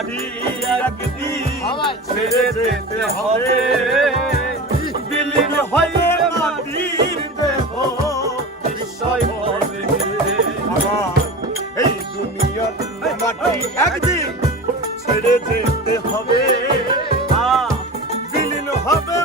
বাড়ি একদিন ছেড়ে যেতে হবে। হয়ে দেহ বিস্ময় হবে। আমার এই দুনিয়ার মাটি একদিন ছেড়ে যেতে হবে। বিলীন হবে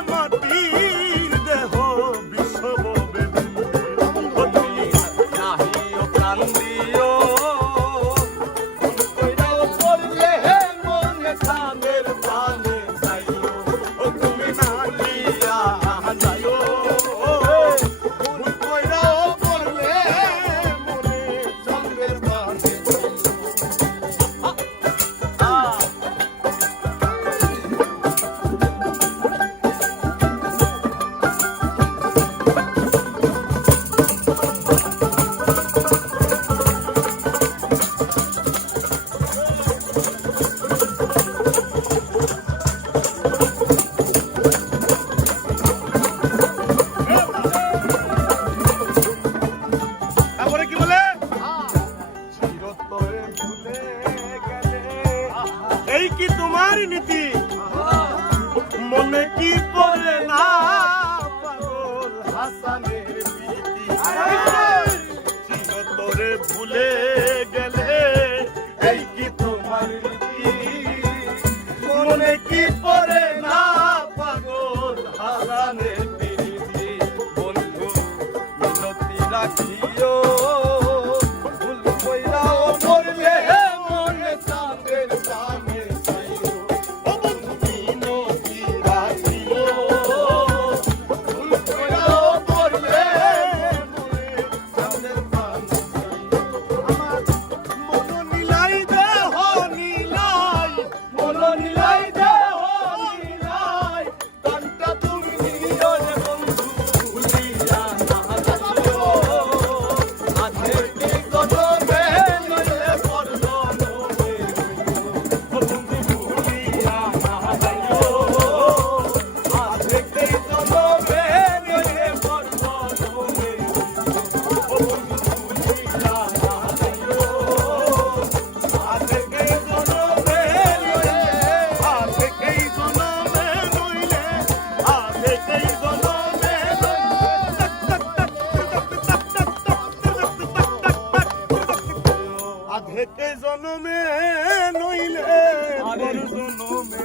কি তোমার নীতি? মনে কি পড়ে না, পাগল হাসানের তোরে ভুলে গেলে, এই কি তোমার মনে কি পরে না, পাগল হাসানের বন্ধু, মিনতি রাখি এতে জনমে নইলে জনমে